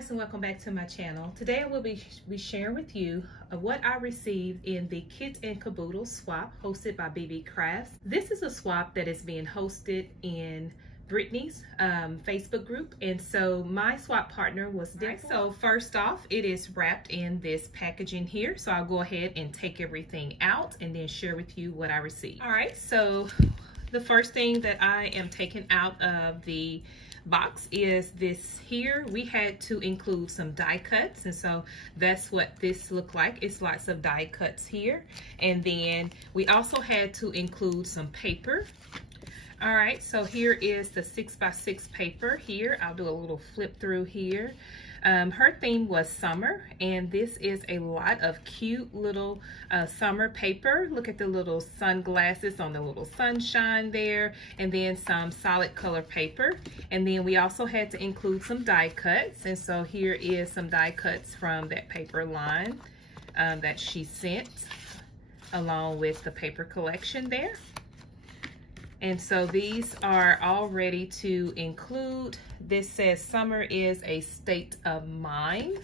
guys, and welcome back to my channel. Today I will be sharing with you what I received in the Kit N Caboodle Swap hosted by BB Crafts. This is a swap that is being hosted in Brittany's Facebook group, and so my swap partner was Dimple. So first off, it is wrapped in this packaging here, so I'll go ahead and take everything out and then share with you what I received. All right, so the first thing that I am taking out of the box is this here. We had to include some die cuts, and so that's what this looked like. It's lots of die cuts here, and then we also had to include some paper. All right, so here is the 6x6 paper here. I'll do a little flip through here. Her theme was summer, and this is a lot of cute little summer paper. Look at the little sunglasses on the little sunshine there, and then some solid color paper. And then we also had to include some die cuts, and so here is some die cuts from that paper line that she sent along with the paper collection there. And so these are all ready to include. This says summer is a state of mind.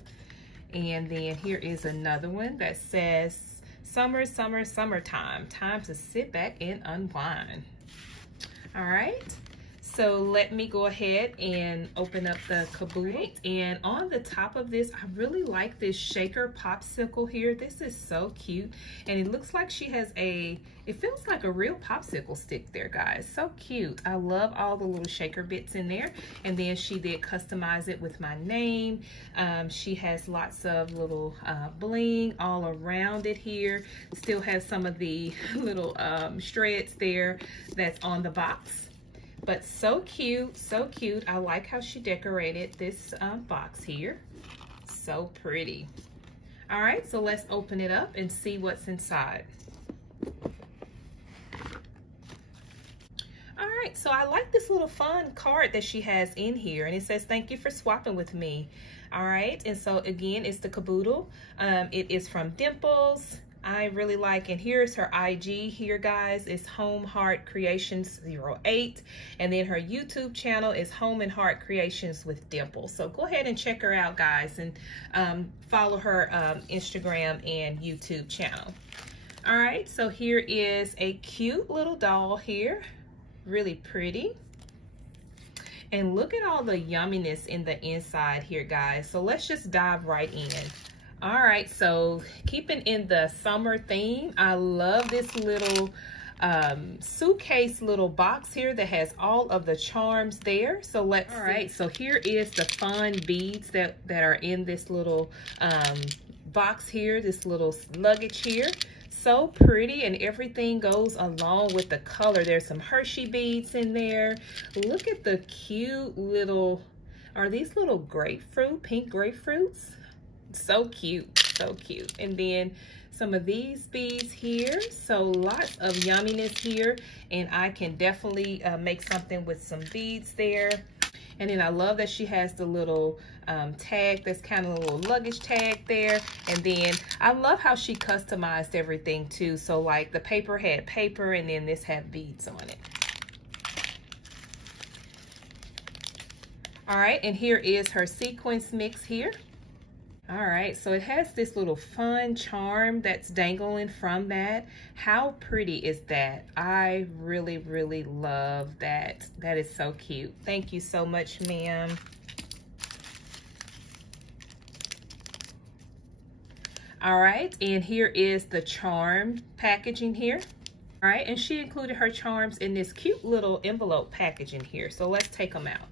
And then here is another one that says summer, summer, summertime. Time to sit back and unwind. All right. So let me go ahead and open up the caboodle. And on the top of this, I really like this shaker popsicle here. This is so cute. And it looks like she has it feels like a real popsicle stick there, guys. So cute. I love all the little shaker bits in there. And then she did customize it with my name. She has lots of little bling all around it here. Still has some of the little shreds there that's on the box. But so cute, so cute. I like how she decorated this box here. So pretty. All right, so let's open it up and see what's inside. All right, so I like this little fun card that she has in here, and it says, "Thank you for swapping with me." All right, and so again, it's the caboodle. It is from Dimples. I really like, and here's her IG here, guys. It's Home Heart Creations 08, and then her YouTube channel is Home and Heart Creations with Dimple. So go ahead and check her out, guys, and follow her Instagram and YouTube channel. All right, so here is a cute little doll here, really pretty. And look at all the yumminess in the inside here, guys. So let's just dive right in. All right, so keeping in the summer theme, I love this little suitcase little box here that has all of the charms there. So let's see. All right, so here is the fun beads that are in this little box here, this little luggage here. So pretty, and everything goes along with the color. There's some Hershey beads in there. Look at the cute little, are these little grapefruit, pink grapefruits? So cute, so cute. And then some of these beads here. So lots of yumminess here, and I can definitely make something with some beads there. And then I love that she has the little tag that's kind of a little luggage tag there. And then I love how she customized everything too. So like the paper had paper, and then this had beads on it. All right, and here is her sequence mix here. All right, so it has this little fun charm that's dangling from that. How pretty is that? I really, really love that. That is so cute. Thank you so much, ma'am. All right, and here is the charm packaging here. All right, and she included her charms in this cute little envelope packaging here. So let's take them out.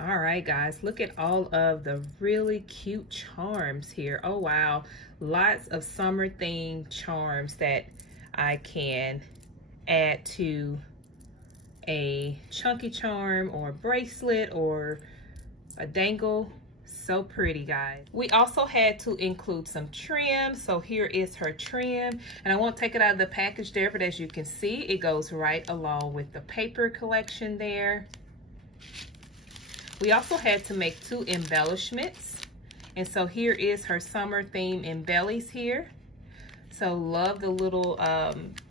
All right, guys, look at all of the really cute charms here. Oh, wow. Lots of summer themed charms that I can add to a chunky charm or bracelet or a dangle. So pretty, guys. We also had to include some trim. So here is her trim, and I won't take it out of the package there, but as you can see, it goes right along with the paper collection there. We also had to make 2 embellishments. And so here is her summer theme embellies here. So love the little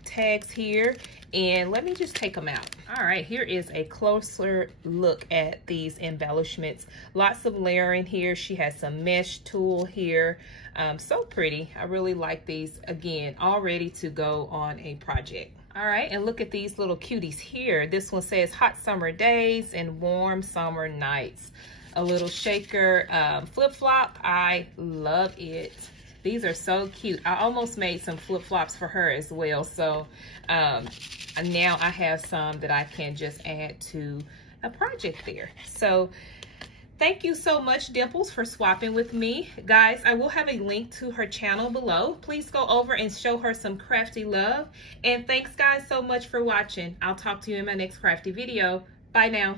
tags here. And let me just take them out. All right, here is a closer look at these embellishments. Lots of layering here. She has some mesh tulle here. So pretty. I really like these. Again, all ready to go on a project. All right, and look at these little cuties here. This one says hot summer days and warm summer nights. A little shaker flip-flop. I love it. These are so cute. I almost made some flip-flops for her as well. So now I have some that I can just add to a project there. So thank you so much, Dimples, for swapping with me. Guys, I will have a link to her channel below. Please go over and show her some crafty love. And thanks, guys, so much for watching. I'll talk to you in my next crafty video. Bye now.